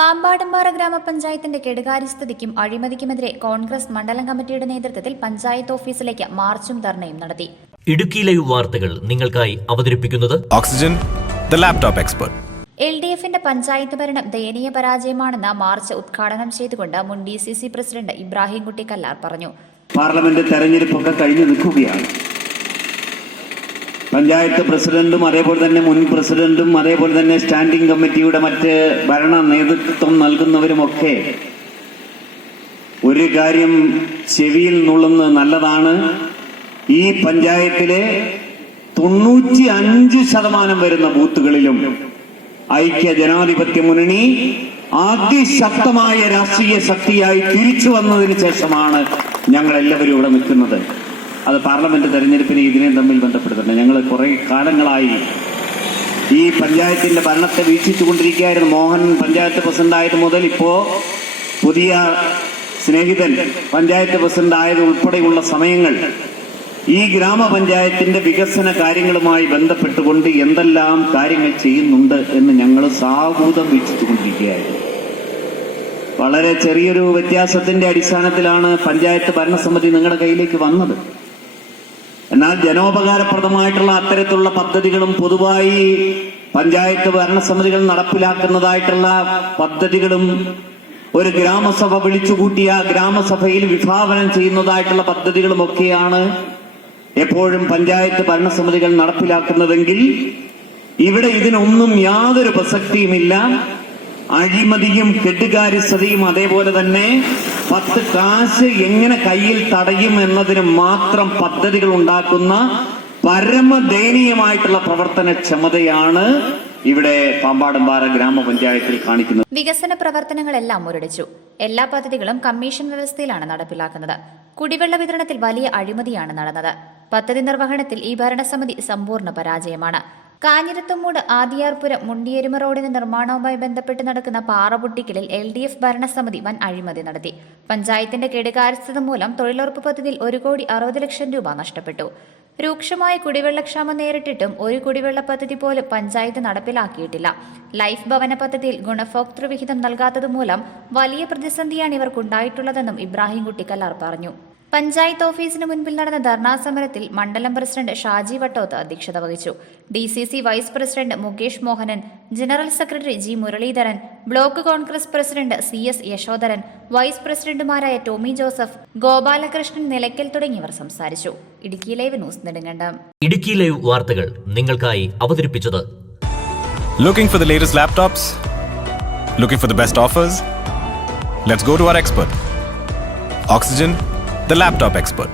പാമ്പാടുംപാറ ഗ്രാമപഞ്ചായത്തിന്റെ കെടുകാര്യസ്ഥതയ്ക്കും അഴിമതിക്കുമെതിരെ കോൺഗ്രസ് മണ്ഡലം കമ്മിറ്റിയുടെ നേതൃത്വത്തിൽ പഞ്ചായത്ത് ഓഫീസിലേക്ക് മാർച്ചും ധർണയും നടത്തി. ഇടുക്കി ലൈവ് വാർത്തകൾ നിങ്ങൾക്കായി അവതരിപ്പിക്കുന്നത് ഓക്സിജൻ, ദ ലാപ്ടോപ്പ് എക്സ്പെർട്ട്. LDFന്റെ പഞ്ചായത്ത് ഭരണം ദയനീയ പരാജയമാണെന്ന് മാർച്ച് ഉദ്ഘാടനം ചെയ്തുകൊണ്ട് മുൻ DCC പ്രസിഡന്റ് ഇബ്രാഹിം കുട്ടി കല്ലാർ പറഞ്ഞു. പാർലമെന്റ് തെരഞ്ഞെടുപ്പൊക്കെ കഴിഞ്ഞു നിൽക്കുകയാണ്. പഞ്ചായത്ത് പ്രസിഡന്റും അതേപോലെ തന്നെ മുൻ പ്രസിഡന്റും അതേപോലെ തന്നെ സ്റ്റാൻഡിംഗ് കമ്മിറ്റിയുടെ മറ്റ് ഭരണ നേതൃത്വം നൽകുന്നവരുമൊക്കെ ഒരു കാര്യം ചെവിയിൽ നുള്ളുന്നത് നല്ലതാണ്. ഈ പഞ്ചായത്തിലെ 95% വരുന്ന ബൂത്തുകളിലും ഐക്യ ജനാധിപത്യ മുന്നണി അതിശക്തമായ രാഷ്ട്രീയ ശക്തിയായി തിരിച്ചു വന്നതിന് ശേഷമാണ് ഞങ്ങൾ എല്ലാവരും ഇവിടെ നിൽക്കുന്നത്. അത് പാർലമെന്റ് തെരഞ്ഞെടുപ്പിനെ ഇതിനെയും തമ്മിൽ ബന്ധപ്പെടുത്തുന്നത്. ഞങ്ങൾ കുറെ കാലങ്ങളായി ഈ പഞ്ചായത്തിന്റെ ഭരണത്തെ വീക്ഷിച്ചുകൊണ്ടിരിക്കുകയായിരുന്നു. മോഹൻ പഞ്ചായത്ത് പ്രസിഡന്റായത് മുതൽ ഇപ്പോ പുതിയ സ്നേഹിതൻ പഞ്ചായത്ത് പ്രസിഡന്റ് ആയത് ഉൾപ്പെടെയുള്ള സമയങ്ങൾ ഈ ഗ്രാമപഞ്ചായത്തിന്റെ വികസന കാര്യങ്ങളുമായി ബന്ധപ്പെട്ടുകൊണ്ട് എന്തെല്ലാം കാര്യങ്ങൾ ചെയ്യുന്നുണ്ട് എന്ന് ഞങ്ങൾ സാഹൂതം വീക്ഷിച്ചുകൊണ്ടിരിക്കുകയായിരുന്നു. വളരെ ചെറിയൊരു വ്യത്യാസത്തിന്റെ അടിസ്ഥാനത്തിലാണ് പഞ്ചായത്ത് ഭരണസമിതി നിങ്ങളുടെ കയ്യിലേക്ക് വന്നത്. എന്നാൽ ജനോപകാരപ്രദമായിട്ടുള്ള അത്തരത്തിലുള്ള പദ്ധതികളും പൊതുവായി പഞ്ചായത്ത് ഭരണസമിതികൾ നടപ്പിലാക്കുന്നതായിട്ടുള്ള പദ്ധതികളും ഒരു ഗ്രാമസഭ വിളിച്ചുകൂട്ടിയ ഗ്രാമസഭയിൽ വിഭാവനം ചെയ്യുന്നതായിട്ടുള്ള പദ്ധതികളും ഒക്കെയാണ് എപ്പോഴും പഞ്ചായത്ത് ഭരണസമിതികൾ നടപ്പിലാക്കുന്നതെങ്കിൽ ഇവിടെ ഇതിനൊന്നും യാതൊരു പ്രസക്തിയുമില്ല. അഴിമതിയും കെട്ടുകാര്യസ്ഥതയും അതേപോലെ തന്നെ 10 കാശ് എങ്ങനെ കയ്യിൽ തടയും എന്നതിന് മാത്രം പദ്ധതികൾ ഉണ്ടാക്കുന്ന പരമദയനീയമായിട്ടുള്ള പ്രവർത്തനക്ഷമതയാണ് ഇവിടെ പാമ്പാടുംപാറ ഗ്രാമപഞ്ചായത്തിൽ കാണിക്കുന്നത്. വികസന പ്രവർത്തനങ്ങളെല്ലാം മുരടിച്ചു. എല്ലാ പദ്ധതികളും കമ്മീഷൻ വ്യവസ്ഥയിലാണ് നടപ്പിലാക്കുന്നത്. കുടിവെള്ള വിതരണത്തിൽ വലിയ അഴിമതിയാണ് നടന്നത്. പദ്ധതി നിർവഹണത്തിൽ ഈ ഭരണസമിതി സമ്പൂർണ്ണ പരാജയമാണ്. കാഞ്ഞിരത്തുമൂട് ആദിയാർപുരം മുണ്ടിയരുമ റോഡിന്റെ നിർമ്മാണവുമായി ബന്ധപ്പെട്ട് നടക്കുന്ന പാറപൊട്ടിക്കലിൽ LDF ഭരണസമിതി വൻ അഴിമതി നടത്തി. പഞ്ചായത്തിന്റെ കെടുകാര്യസ്ഥത മൂലം തൊഴിലുറപ്പ് പദ്ധതിയിൽ 1,60,00,000 രൂപ നഷ്ടപ്പെട്ടു. രൂക്ഷമായ കുടിവെള്ളക്ഷാമം നേരിട്ടിട്ടും ഒരു കുടിവെള്ള പദ്ധതി പോലും പഞ്ചായത്ത് നടപ്പിലാക്കിയിട്ടില്ല. ലൈഫ് ഭവന പദ്ധതിയിൽ ഗുണഭോക്തൃ വിഹിതം നൽകാത്തതുമൂലം വലിയ പ്രതിസന്ധിയാണ് ഇവർക്കുണ്ടായിട്ടുള്ളതെന്നും ഇബ്രാഹിം കുട്ടി കല്ലാർ പറഞ്ഞു. പഞ്ചായത്ത് ഓഫീസിന് മുൻപിൽ നടന്ന ധർണാ സമരത്തിൽ മണ്ഡലം പ്രസിഡന്റ് ഷാജി വട്ടോത്ത് അധ്യക്ഷത വഹിച്ചു. DCC vice president Mukesh Mohanan, general secretary G Muraleedharan, block Congress president CS Yashodharan, vice പ്രസിഡന്റുമാരായ ടോമി ജോസഫ്, ഗോപാലകൃഷ്ണൻ നിലയ്ക്കൽ തുടങ്ങിയവർ സംസാരിച്ചു. Idukki live news Nedumkandam. Idukki live വാർത്തകൾ നിങ്ങൾക്കായി അവതരിപ്പിച്ചത് Looking for the latest laptops? Looking for the best offers? Let's go to our expert. Oxygen, the laptop expert.